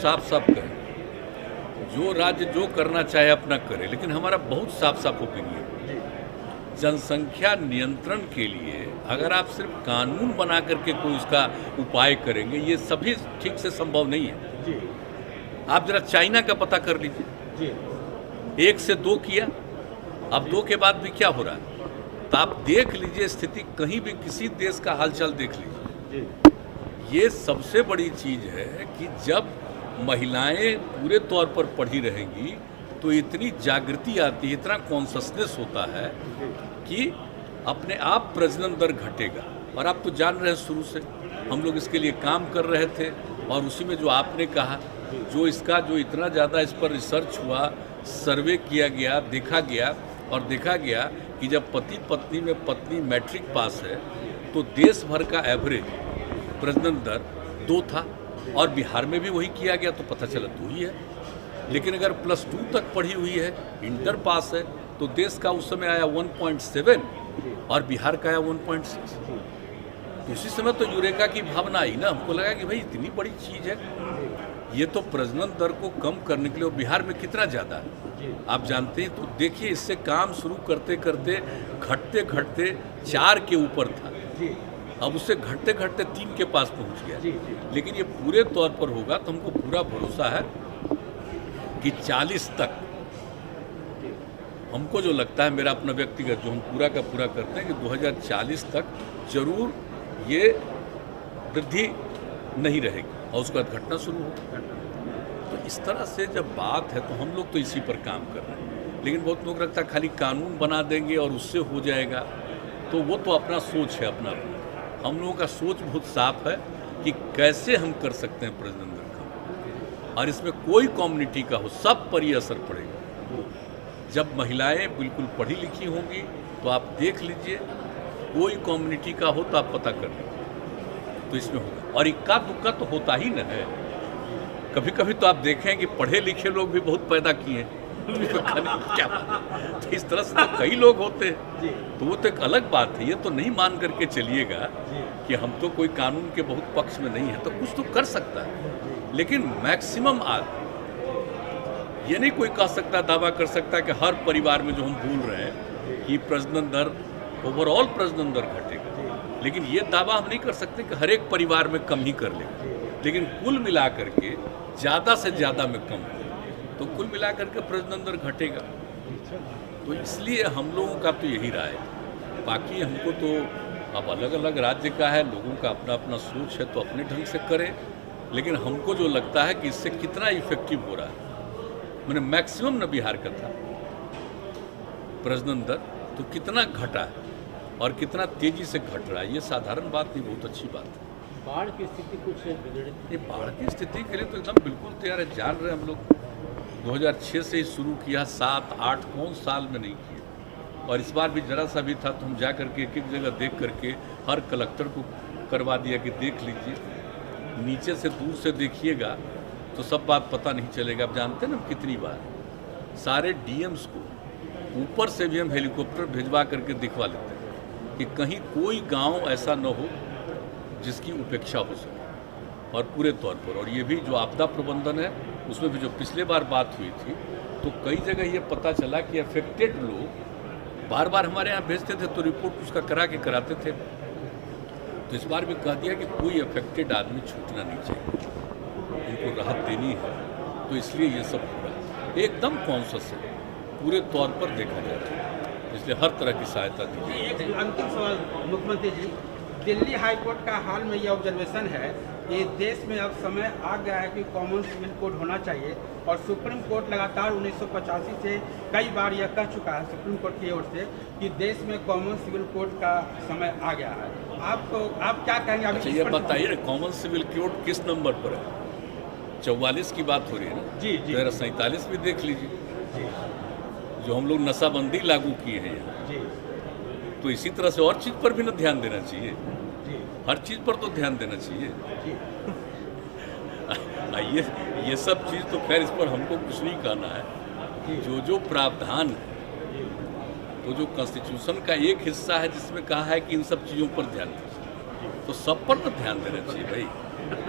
साफ साफ कहें, जो राज्य जो करना चाहे अपना करे, लेकिन हमारा बहुत साफ साफ ओपिनियन, जनसंख्या नियंत्रण के लिए अगर आप सिर्फ कानून बना करके कोई उसका उपाय करेंगे, ये सभी ठीक से संभव नहीं है। आप जरा चाइना का पता कर लीजिए, 1 से 2 किया, अब 2 के बाद भी क्या हो रहा है, तो आप देख लीजिए स्थिति, कहीं भी किसी देश का हालचाल देख लीजिए। ये सबसे बड़ी चीज़ है कि जब महिलाएं पूरे तौर पर पढ़ी रहेंगी तो इतनी जागृति आती है, इतना कॉन्शसनेस होता है कि अपने आप प्रजनन दर घटेगा। और आप तो जान रहे हैं, शुरू से हम लोग इसके लिए काम कर रहे थे, और उसी में जो आपने कहा, जो इतना ज़्यादा इस पर रिसर्च हुआ, सर्वे किया गया, देखा गया, और देखा गया कि जब पति पत्नी में पत्नी मैट्रिक पास है तो देश भर का एवरेज प्रजनन दर 2 था, और बिहार में भी वही किया गया, तो पता चला 2 ही है। लेकिन अगर +2 तक पढ़ी हुई है, इंटर पास है, तो देश का उस समय आया 1.7 और बिहार का आया 1.6। तो उसी समय तो यूरेका की भावना आई ना, हमको लगा कि भाई इतनी बड़ी चीज़ है, ये तो प्रजनन दर को कम करने के लिए, और बिहार में कितना ज़्यादा है आप जानते हैं। तो देखिए, इससे काम शुरू करते करते घटते घटते 4 के ऊपर था, अब उससे घटते घटते 3 के पास पहुंच गया। लेकिन ये पूरे तौर पर होगा तो हमको पूरा भरोसा है कि 40 तक, हमको जो लगता है, मेरा अपना व्यक्तिगत जो हम पूरा का पूरा करते हैं कि 2040 तक जरूर ये वृद्धि नहीं रहेगी और उसके बाद घटना शुरू होगी। तो इस तरह से जब बात है तो हम लोग तो इसी पर काम कर रहे हैं। लेकिन बहुत लोग रखता है खाली कानून बना देंगे और उससे हो जाएगा, तो वो तो अपना सोच है अपना। हम लोगों का सोच बहुत साफ है कि कैसे हम कर सकते हैं प्रजनन दर कम, और इसमें कोई कम्युनिटी का हो, सब पर ये असर पड़ेगा। जब महिलाएं बिल्कुल पढ़ी लिखी होंगी तो आप देख लीजिए, कोई कम्युनिटी का हो तो आप पता कर लीजिए, तो इसमें होगा। और इक्का दुक्का तो होता ही न है, कभी कभी तो आप देखें कि पढ़े लिखे लोग भी बहुत पैदा किए, क्या बात, तो इस तरह से तो कई लोग होते हैं, तो वो तो एक अलग बात है। ये तो नहीं मान करके चलिएगा कि हम तो कोई कानून के बहुत पक्ष में नहीं है, तो कुछ तो कर सकता है, लेकिन मैक्सिमम आज ये नहीं कोई कह सकता, दावा कर सकता है कि हर परिवार में जो हम बोल रहे हैं कि प्रजनन दर, ओवरऑल प्रजनन दर घटेगा, लेकिन ये दावा हम नहीं कर सकते कि हर एक परिवार में कम ही कर लेगा, लेकिन कुल मिला करके ज़्यादा से ज़्यादा में कम हो, तो कुल मिलाकर के प्रजनन दर घटेगा। तो इसलिए हम लोगों का तो यही राय है। बाकी हमको तो अब अलग अलग राज्य का है, लोगों का अपना अपना सोच है, तो अपने ढंग से करें। लेकिन हमको जो लगता है कि इससे कितना इफेक्टिव हो रहा है, मैंने मैक्सिमम न बिहार का था प्रजनन दर, तो कितना घटा है और कितना तेजी से घट रहा है, ये साधारण बात नहीं, बहुत अच्छी बात है। बाढ़ की स्थिति कुछ बिगड़ी? ये बाढ़ की स्थिति के लिए तो एकदम बिल्कुल तैयार है। जान रहे हैं हम लोग 2006 से ही शुरू किया, 7-8 कौन साल में नहीं किया, और इस बार भी जरा सा भी था तो हम जा करके एक एक जगह देख करके हर कलेक्टर को करवा दिया कि देख लीजिए, नीचे से दूर से देखिएगा तो सब बात पता नहीं चलेगा। आप जानते हैं ना कितनी बार सारे डीएम्स को ऊपर से भी हम हेलीकॉप्टर भिजवा करके दिखवा लेते हैं कि कहीं कोई गांव ऐसा न हो जिसकी उपेक्षा हो सके, और पूरे तौर पर। और ये भी जो आपदा प्रबंधन है, उसमें भी जो पिछले बार बात हुई थी, तो कई जगह ये पता चला कि अफेक्टेड लोग बार बार हमारे यहाँ भेजते थे तो रिपोर्ट उसका करा के कराते थे। तो इस बार भी कह दिया कि कोई अफेक्टेड आदमी छूटना नहीं चाहिए, उनको राहत देनी है। तो इसलिए ये सब हो रहा है, एकदम कॉन्शियस है, पूरे तौर पर देखा जा रहा है, इसलिए हर तरह की सहायता दी। एक अंतिम सवाल मुख्यमंत्री जी, दिल्ली हाईकोर्ट का हाल में ये ऑब्जर्वेशन है कि देश में अब समय आ गया है कि कॉमन सिविल कोड होना चाहिए, और सुप्रीम कोर्ट लगातार 1985 से कई बार यह कह चुका है सुप्रीम कोर्ट की ओर से कि देश में कॉमन सिविल कोड का समय आ गया है। आप क्या कहेंगे? अच्छा, ये बताइए ना, कॉमन सिविल कोड किस नंबर पर है? 44 की बात हो रही है ना? जी। 47 भी देख लीजिए, जो हम लोग नशाबंदी लागू किए हैं यहाँ, तो इसी तरह से और चीज़ पर भी ना ध्यान देना चाहिए, हर चीज़ पर तो ध्यान देना चाहिए। ये सब चीज़ तो खैर इस पर हमको कुछ नहीं कहना है। जो प्रावधान है, तो जो कॉन्स्टिट्यूशन का एक हिस्सा है जिसमें कहा है कि इन सब चीज़ों पर ध्यान दें, तो सब पर ना ध्यान देना चाहिए भाई।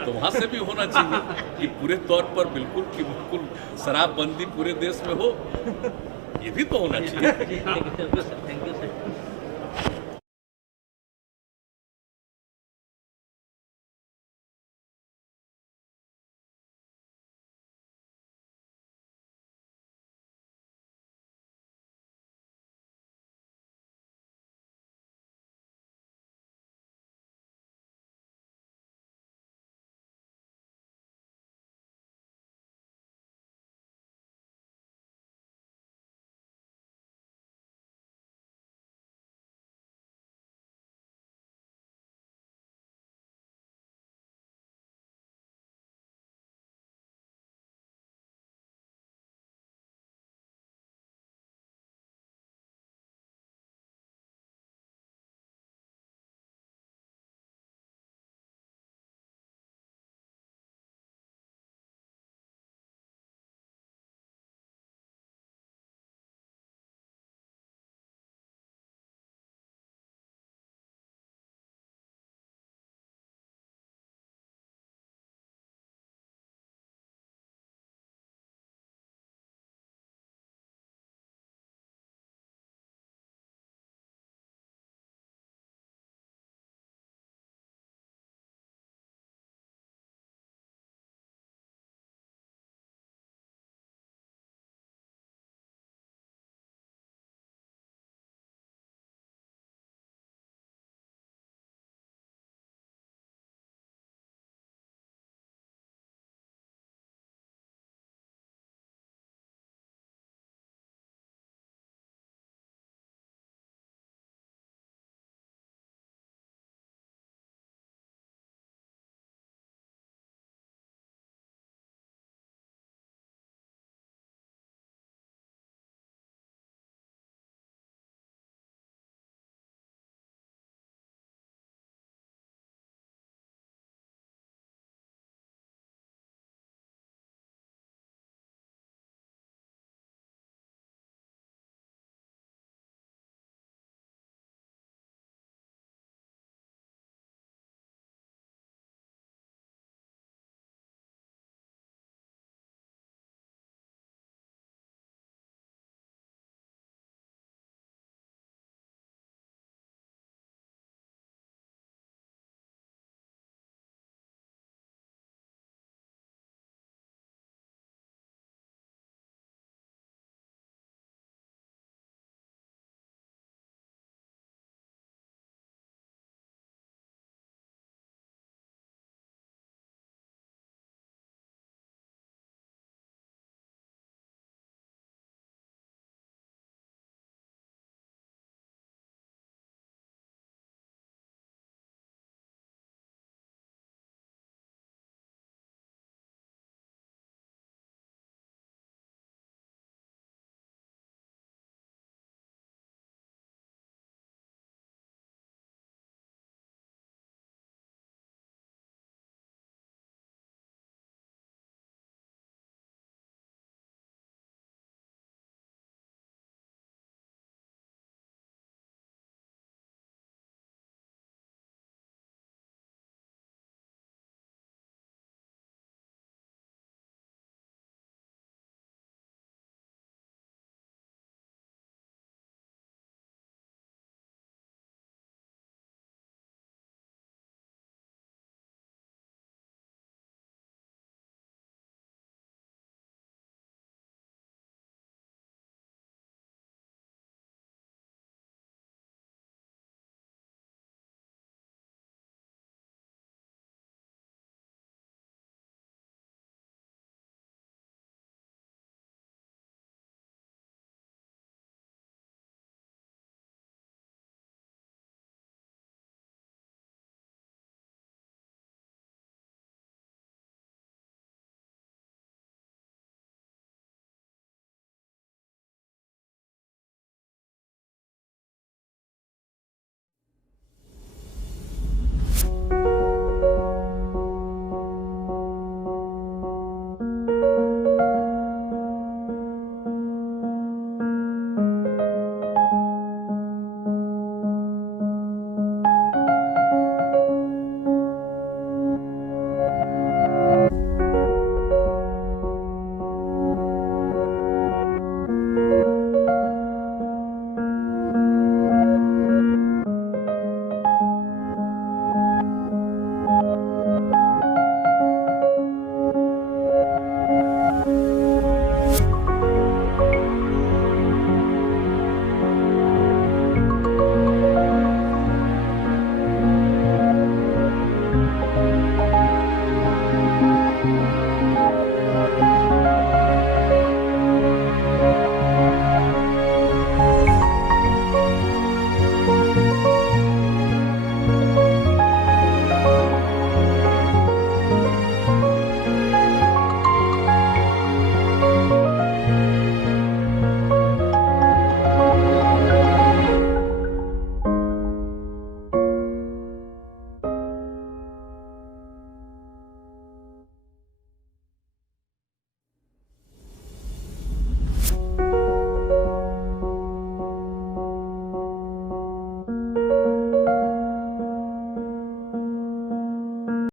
तो वहाँ से भी होना चाहिए कि पूरे तौर पर बिल्कुल शराबबंदी पूरे देश में हो, ये भी तो होना चाहिए। Thank you sir.